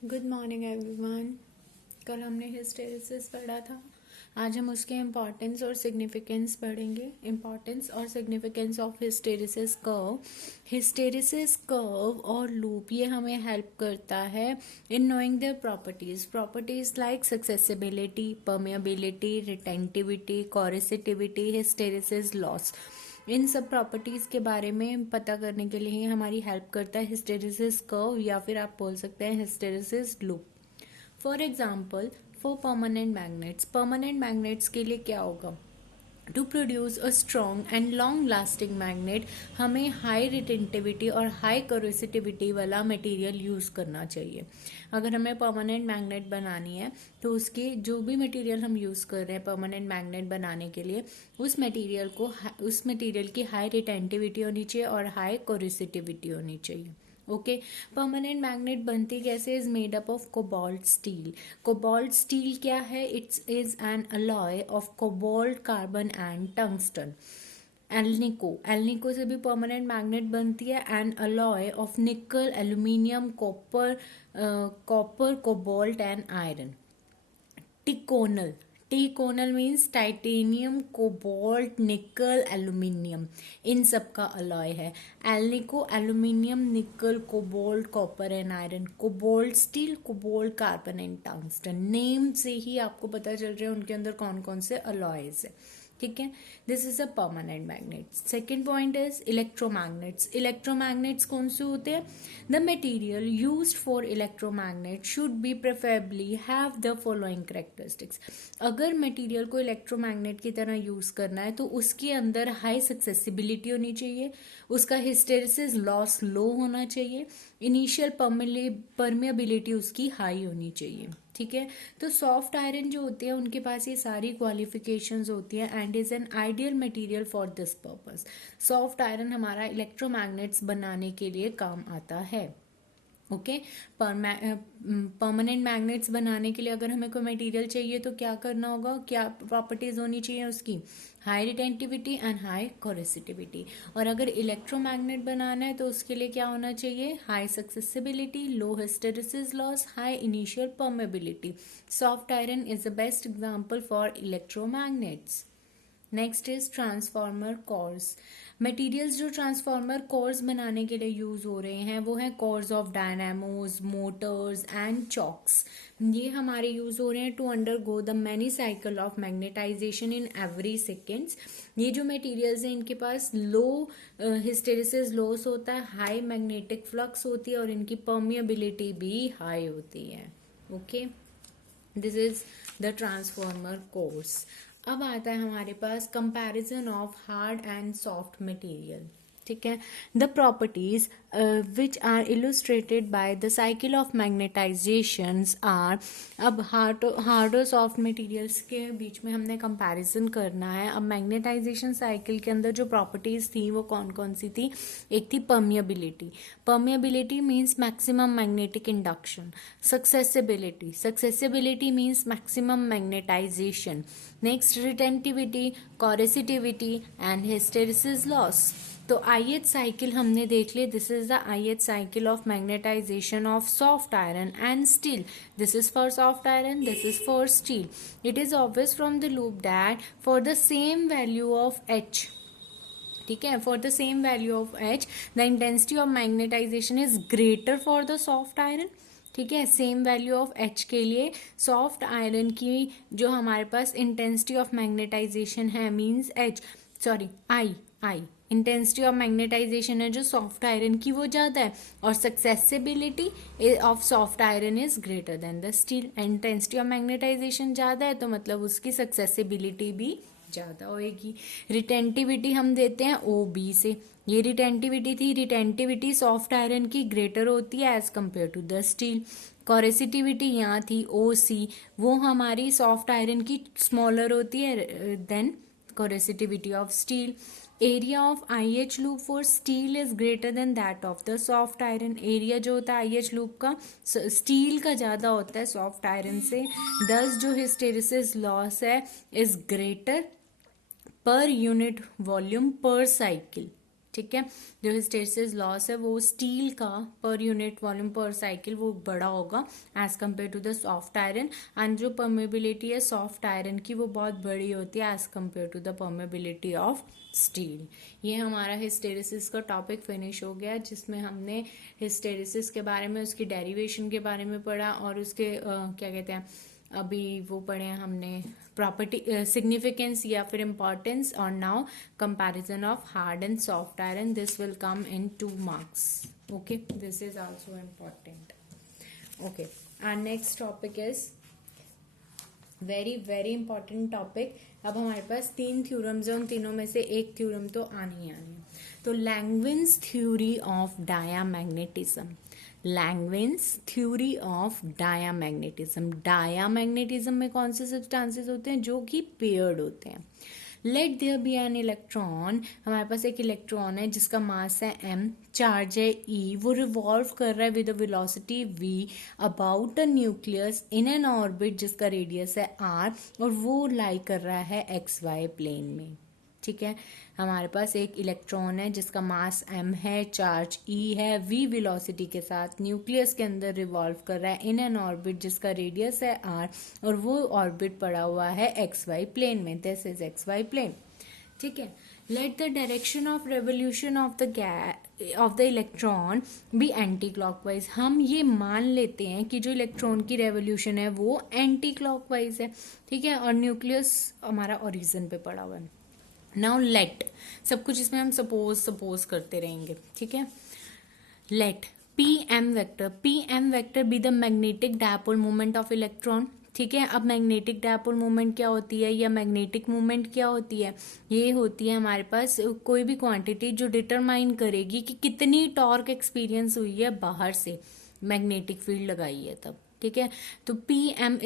Good morning everyone. कल हमने hysteresis पढ़ा था। आज हम उसके इम्पॉर्टेंस और सिग्निफिकेंस पढ़ेंगे। इम्पॉर्टेंस और significance of hysteresis curve. Hysteresis curve और लूप ये हमें हेल्प करता है in knowing their properties like susceptibility, permeability, retentivity, coercivity, hysteresis loss. इन सब प्रॉपर्टीज के बारे में पता करने के लिए ही हमारी हेल्प करता है हिस्टेरिसिस कर्व, या फिर आप बोल सकते हैं hysteresis loop. For example, for permanent magnets के लिए क्या होगा? To produce a strong and long lasting magnet हमें हाई रिटेंटिविटी और हाई कोरिसिटिविटी वाला मटेरियल यूज करना चाहिए। अगर हमें परमानेंट मैग्नेट बनानी है तो उसकी जो भी मटेरियल हम यूज कर रहे हैं परमानेंट मैग्नेट बनाने के लिए, उस मटेरियल की हाई रिटेंटिविटी होनी चाहिए और हाई कोरिसिटिविटी होनी चाहिए। ओके। परमानेंट मैग्नेट बनती कैसे? Is made up of cobalt steel. Cobalt steel क्या है? It's is an alloy of cobalt, carbon and tungsten. Alnico से भी परमानेंट मैग्नेट बनती है। An alloy of nickel, aluminium, copper, cobalt and iron. Ticonal ticonal means titanium, cobalt, nickel, aluminium, इन सब का alloy है। Alnico aluminium, nickel, cobalt, copper and iron. Cobalt steel, cobalt, carbon and tungsten. Name से ही आपको पता चल रहा है उनके अंदर कौन कौन से अलॉयज है। ठीक है, this is a permanent magnet. Second point is electromagnets. Electromagnets कौन से होते हैं? The material used for electromagnet should be preferably have the following characteristics. अगर मटेरियल को इलेक्ट्रोमैग्नेट की तरह यूज करना है तो उसके अंदर हाई सक्सेसिबिलिटी होनी चाहिए, उसका हिस्टेरिसिस लॉस लो होना चाहिए, इनिशियल परमेबिलिटी उसकी हाई होनी चाहिए। ठीक है, तो सॉफ्ट आयरन जो होते हैं उनके पास ये सारी क्वालिफिकेशंस होती हैं and is an ideal material for this purpose. Soft iron हमारा इलेक्ट्रोमैग्नेट्स बनाने के लिए काम आता है। ओके। परमानेंट मैग्नेट्स बनाने के लिए अगर हमें कोई मटेरियल चाहिए तो क्या करना होगा? क्या प्रॉपर्टीज होनी चाहिए उसकी? High retentivity and high coercivity. और अगर इलेक्ट्रोमैग्नेट बनाना है तो उसके लिए क्या होना चाहिए? High susceptibility, low hysteresis loss, high initial permeability. Soft iron is the best example for electromagnets. Next is transformer cores. Materials जो ट्रांसफार्मर कोर्स बनाने के लिए यूज हो रहे हैं वो हैं cores of dynamos, motors and chokes. ये हमारे यूज हो रहे हैं to undergo the many cycle of magnetization in every seconds. ये जो मटेरियल्स हैं इनके पास लो हिस्टेरिसिस लॉस होता है, हाई मैग्नेटिक फ्लक्स होती है और इनकी परमिएबिलिटी भी हाई होती है। Okay, this is the transformer cores. अब आता है हमारे पास comparison of hard and soft material. ठीक है, the properties which are illustrated by the cycle of magnetisations are. अब हार्ड और सॉफ्ट मटेरियल्स के बीच में हमने कंपैरिजन करना है। अब मैग्नेटाइजेशन साइकिल के अंदर जो प्रॉपर्टीज थी वो कौन कौन सी थी? एक थी permeability. Permeability means maximum magnetic induction. Susceptibility means maximum magnetisation. Next retentivity, coercivity and hysteresis loss. तो ith साइकिल हमने देख ली। This is the ith cycle of magnetisation of soft iron and steel. This is for soft iron, this is for steel. It is obvious from the loop that for the same value of h, ठीक है, for the same value of h the intensity of magnetization is greater for the soft iron. ठीक है, same value of h के लिए soft iron की जो हमारे पास intensity of magnetization है means I intensity of magnetization है जो सॉफ्ट आयरन की वो ज़्यादा है, और susceptibility of soft iron is greater then the steel. Intensity of magnetization ज़्यादा है तो मतलब उसकी सक्सेसिबिलिटी भी ज़्यादा होएगी। रिटेंटिविटी हम देते हैं OB से। ये रिटेंटिविटी थी, रिटेंटिविटी सॉफ्ट आयरन की ग्रेटर होती है as compare to the steel. Coercivity यहाँ थी OC, वो हमारी सॉफ्ट आयरन की स्मॉलर होती है than coercivity of steel. Area of IH loop for steel is greater than that of the soft iron. Area जो होता है IH लूप का स्टील का ज़्यादा होता है सॉफ्ट आयरन से। दस जो हिस्टेरिसिस लॉस है is greater per unit volume पर साइकिल। ठीक है। जो हिस्टेरिसिस लॉस है वो स्टील का पर यूनिट वॉल्यूम पर साइकिल वो बड़ा होगा as compare to the soft iron, and जो परमेबिलिटी है सॉफ्ट आयरन की वो बहुत बड़ी होती है as compare to the permeability of steel. ये हमारा हिस्टेरिसिस का टॉपिक फिनिश हो गया, जिसमें हमने हिस्टेरिसिस के बारे में, उसकी डेरिवेशन के बारे में पढ़ा, और उसके क्या कहते हैं, अभी वो पढ़े हैं हमने प्रॉपर्टी सिग्निफिकेंस या फिर इम्पॉर्टेंस, और now comparison of hard and soft iron, this will come in 2 marks. Okay, this is also important. Okay, our next topic is very important topic. अब हमारे पास 3 थ्योरम्स हैं, उन तीनों में से एक थ्योरम तो आनी ही आनी है। तो Langevin's theory of diamagnetism, Langevin's theory of diamagnetism. Diamagnetism में कौन से सब्सटेंसेस होते हैं? जो कि पेयर्ड होते हैं। Let there be an electron, हमारे पास एक इलेक्ट्रॉन है जिसका मास है m, चार्ज है e, वो रिवॉल्व कर रहा है with a velocity v about a nucleus in an orbit जिसका रेडियस है r, और वो लाई कर रहा है xy प्लेन में। ठीक है, हमारे पास एक इलेक्ट्रॉन है जिसका मास m है, चार्ज e है, v वेलोसिटी के साथ न्यूक्लियस के अंदर रिवॉल्व कर रहा है इन एन ऑर्बिट जिसका रेडियस है r, और वो ऑर्बिट पड़ा हुआ है xy प्लेन में। This is xy plane. ठीक है, let the direction of revolution of the electron be anti clockwise. हम ये मान लेते हैं कि जो इलेक्ट्रॉन की रेवोल्यूशन है वो एंटी क्लॉकवाइज है। ठीक है, और न्यूक्लियस हमारा ओरिजिन पे पड़ा हुआ है। नाउ लेट, सब कुछ इसमें हम सपोज करते रहेंगे। ठीक है, let P M vector be the magnetic dipole moment of electron. ठीक है, अब मैग्नेटिक डायपोल मोमेंट क्या होती है या मैग्नेटिक मोमेंट क्या होती है? ये होती है हमारे पास कोई भी क्वांटिटी जो डिटरमाइन करेगी कि कितनी टॉर्क एक्सपीरियंस हुई है बाहर से, मैग्नेटिक फील्ड लगाई है तब। ठीक है, तो P M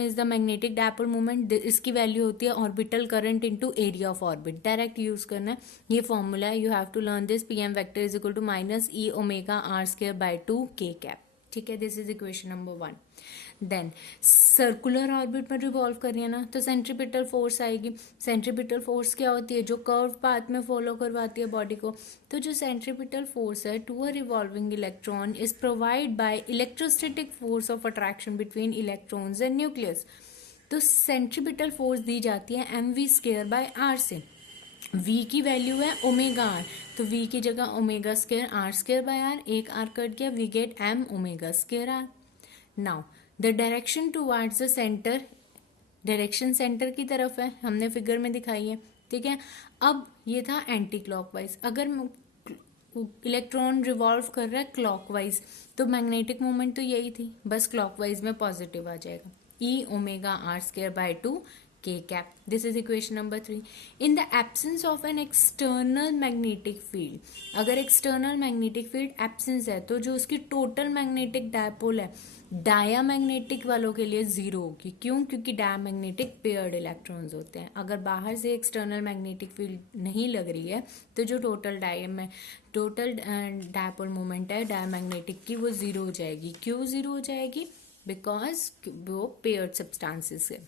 is the magnetic dipole moment. इसकी वैल्यू होती है orbital current into area of orbit. Direct use करना है, ये फॉर्मूला है, you have to learn this. P M vector is equal to minus e omega r square by 2 k cap. ठीक है, this is equation number 1। Then circular orbit में revolve कर रही है ना, तो सेंट्रीपिटल फोर्स आएगी। सेंट्रीपिटल फोर्स क्या होती है? जो कर्व पाथ में फॉलो करवाती है बॉडी को। तो जो सेंट्रीपिटल फोर्स है to a revolving electron is provide by electrostatic force of attraction between electrons and nucleus. तो सेंट्रीपिटल फोर्स दी जाती है mv स्क्वायर बाय r से। v की वैल्यू है ओमेगा आर, तो v की जगह omega square r square by r, एक आर कट गया, we get m omega square r. Now the direction towards the centre, direction centre की तरफ है, हमने फिगर में दिखाई है। ठीक है, अब ये था एंटी क्लॉकवाइज। अगर इलेक्ट्रॉन रिवॉल्व कर रहा है क्लॉकवाइज तो मैग्नेटिक मोमेंट तो यही थी, बस क्लॉकवाइज में पॉजिटिव आ जाएगा, e omega r square by 2 k cap. This is equation number 3. In the absence of an external magnetic field, अगर external magnetic field absence है तो जो उसकी total magnetic dipole है डायामैग्नेटिक वालों के लिए 0 होगी। क्यों? क्योंकि डायामैग्नेटिक पेयर्ड इलेक्ट्रॉन्स होते हैं। अगर बाहर से एक्सटर्नल मैग्नेटिक फील्ड नहीं लग रही है तो जो टोटल डायपोल मोमेंट है डायामैग्नेटिक की वो 0 हो जाएगी। क्यों 0 हो जाएगी? बिकॉज वो पेयर्ड सब्सटेंसेस है।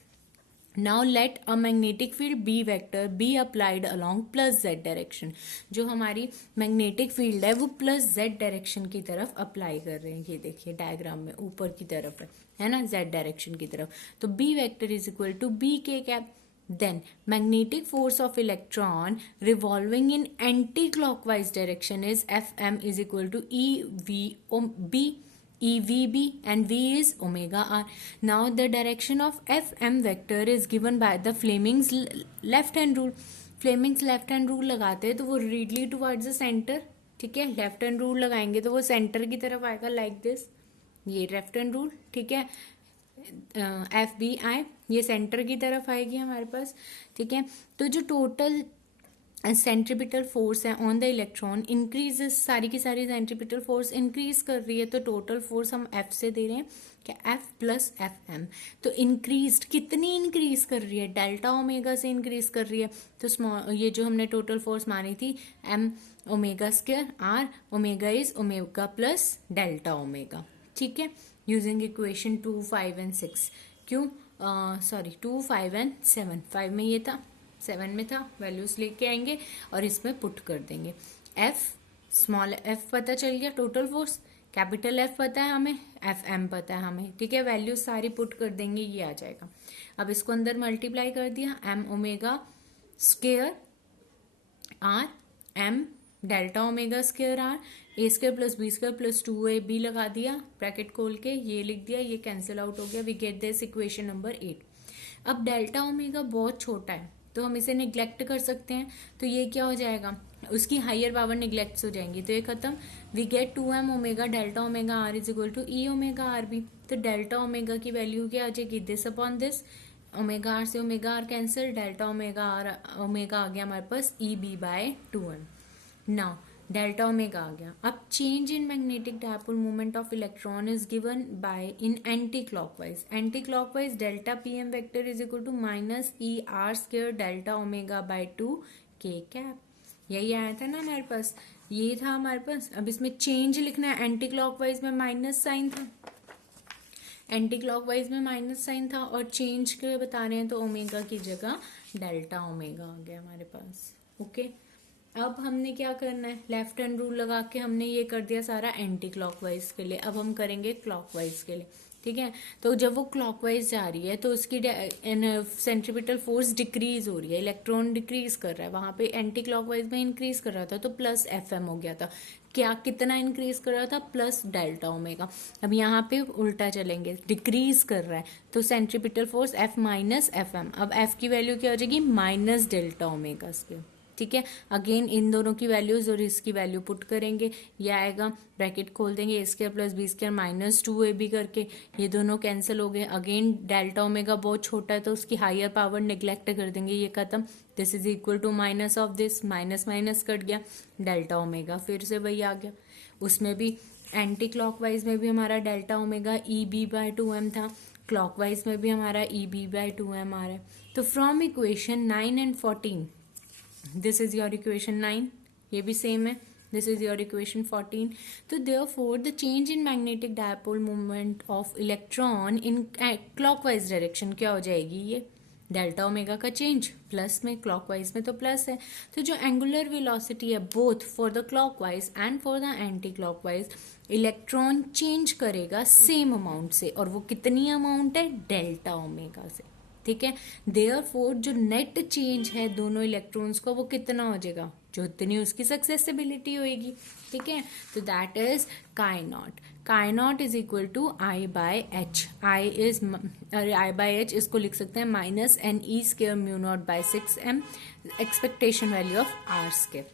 Now let a magnetic field B vector be applied along plus z direction. जो हमारी मैग्नेटिक फील्ड है वो प्लस z डायरेक्शन की तरफ अप्लाई कर रहे हैं। ये देखिए डायग्राम में ऊपर की तरफ है ना, z डायरेक्शन की तरफ। तो B vector is equal to B k cap. Then magnetic force of electron revolving in anti-clockwise direction is Fm is equal to EVB. EVB and V is omega r. Now the direction of Fm vector is given by the Fleming's left hand rule. Fleming's left hand rule लगाते हैं तो वो readily towards the centre. ठीक है, left hand rule लगाएंगे तो वो centre की तरफ आएगा लाइक दिस, ये लेफ्ट हैंड रूल। ठीक है, FBI ये सेंटर की तरफ आएगी हमारे पास। ठीक है, तो जो टोटल सेंट्रीपिटल फोर्स है ऑन द इलेक्ट्रॉन इंक्रीजेस, सारी की सारी सेंट्रीपिटल फोर्स इंक्रीज कर रही है, तो टोटल फोर्स हम F से दे रहे हैं क्या, F प्लस FM। तो इंक्रीज कितनी इंक्रीज कर रही है? डेल्टा ओमेगा से इंक्रीज कर रही है। तो स्मॉल, ये जो हमने टोटल फोर्स मानी थी M omega square R, omega is omega plus delta omega. ठीक है, यूजिंग इक्वेशन 2, 5 and 6। क्यों? Sorry 2, 5 and 7। 5 में ये था, 7 में था, वैल्यूज लेके आएंगे और इसमें पुट कर देंगे। एफ स्मॉल एफ पता चल गया, टोटल फोर्स, कैपिटल एफ पता है हमें, एफ एम पता है हमें, ठीक है। वैल्यूज सारी पुट कर देंगे, ये आ जाएगा। अब इसको अंदर मल्टीप्लाई कर दिया, M omega square r, M delta omega square r, A square plus B square plus 2ab लगा दिया, ब्रैकेट खोल के ये लिख दिया, ये कैंसिल आउट हो गया। We get this equation number 8। अब डेल्टा ओमेगा बहुत छोटा है तो हम इसे निग्लेक्ट कर सकते हैं, तो ये क्या हो जाएगा, उसकी हायर पावर निग्लेक्ट हो जाएंगी, तो ये खत्म। We get 2m omega delta omega r is equal to e omega r B. तो डेल्टा ओमेगा की वैल्यू क्या आ जाएगी, this upon this, omega r से omega r cancel, delta omega r omega आ गया हमारे पास e B by 2m। Now delta omega आ गया। अब change in magnetic dipole moment of electron is given by in anticlockwise. Anticlockwise delta P M vector is equal to minus e r square delta omega by 2 k cap. यही आया था ना हमारे पास, ये था हमारे पास। अब इसमें चेंज लिखना है, एंटी क्लॉकवाइज में माइनस साइन था, एंटी क्लॉकवाइज में माइनस साइन था, और चेंज के बता रहे हैं तो ओमेगा की जगह डेल्टा ओमेगा आ गया हमारे पास। ओके, अब हमने क्या करना है, लेफ्ट हैंड रूल लगा के हमने ये कर दिया सारा एंटी क्लॉकवाइज के लिए। अब हम करेंगे क्लॉकवाइज के लिए, ठीक है। तो जब वो क्लॉकवाइज जा रही है तो उसकी सेंट्रीपिटल फोर्स डिक्रीज हो रही है, इलेक्ट्रॉन डिक्रीज कर रहा है, वहां पे एंटी क्लॉकवाइज में इंक्रीज कर रहा था तो प्लस एफ एम हो गया था। क्या कितना इंक्रीज कर रहा था, प्लस डेल्टा ओमेगा। अब यहाँ पे उल्टा चलेंगे, डिक्रीज कर रहा है तो centripetal force F minus F M. अब एफ की वैल्यू क्या हो जाएगी, माइनस डेल्टा ओमेगा स्क्वायर, ठीक है। अगेन इन दोनों की वैल्यूज और इसकी वैल्यू पुट करेंगे, ये आएगा, ब्रैकेट खोल देंगे, a square plus B square minus 2ab करके, ये दोनों कैंसिल हो गए। अगेन डेल्टा ओमेगा बहुत छोटा है तो उसकी हायर पावर निग्लेक्ट कर देंगे, ये खत्म। This is equal to minus of this, minus minus cut गया, डेल्टा ओमेगा फिर से वही आ गया। उसमें भी एंटी क्लॉकवाइज में भी हमारा delta omega e B by 2m था, क्लॉकवाइज में भी हमारा ई बी बाय 2m आ रहा है। तो from equation 9 and 14, this is your equation 9, ये भी सेम है, दिस इज योर इक्वेशन 14। तो therefore the change in magnetic dipole moment of electron in clockwise direction क्या हो जाएगी, ये डेल्टा ओमेगा का चेंज, प्लस में, क्लॉकवाइज में तो प्लस है। तो जो एंगुलर वेलोसिटी है both for the clockwise and for the anti clockwise, electron change करेगा सेम अमाउंट से, और वो कितनी अमाउंट है, डेल्टा ओमेगा से, ठीक है। देयरफॉर जो नेट चेंज है दोनों इलेक्ट्रॉन्स का वो कितना हो जाएगा, जो इतनी उसकी सक्सेसिबिलिटी होगी, ठीक है। तो that is chi naught. Chi naught is equal to I by H. I by H इसको लिख सकते हैं minus N e square mu naught by 6m, expectation value of r square.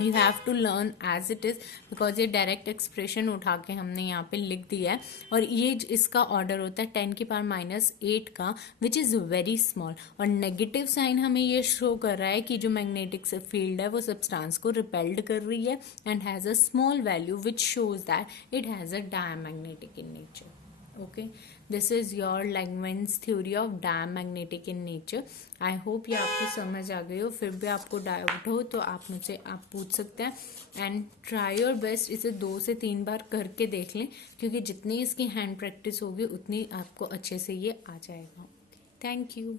You have to learn as it is, because ये direct expression उठा के हमने यहाँ पे लिख दिया है, और ये इसका ऑर्डर होता है 10 की पावर माइनस 8 का, विच इज वेरी स्मॉल। और नेगेटिव साइन हमें ये शो कर रहा है कि जो मैग्नेटिक फील्ड है वो सब्सटेंस को रिपेल्ड कर रही है, and has a small value which shows that it has a diamagnetic in nature. Okay, this is your Langevin's theory of diamagnetic in nature. I hope ये आपको समझ आ गई हो। फिर भी आपको डाउट हो तो आप मुझसे पूछ सकते हैं, एंड ट्राई योर बेस्ट, इसे 2 से 3 बार करके देख लें, क्योंकि जितनी इसकी हैंड प्रैक्टिस होगी उतनी आपको अच्छे से ये आ जाएगा। Thank you.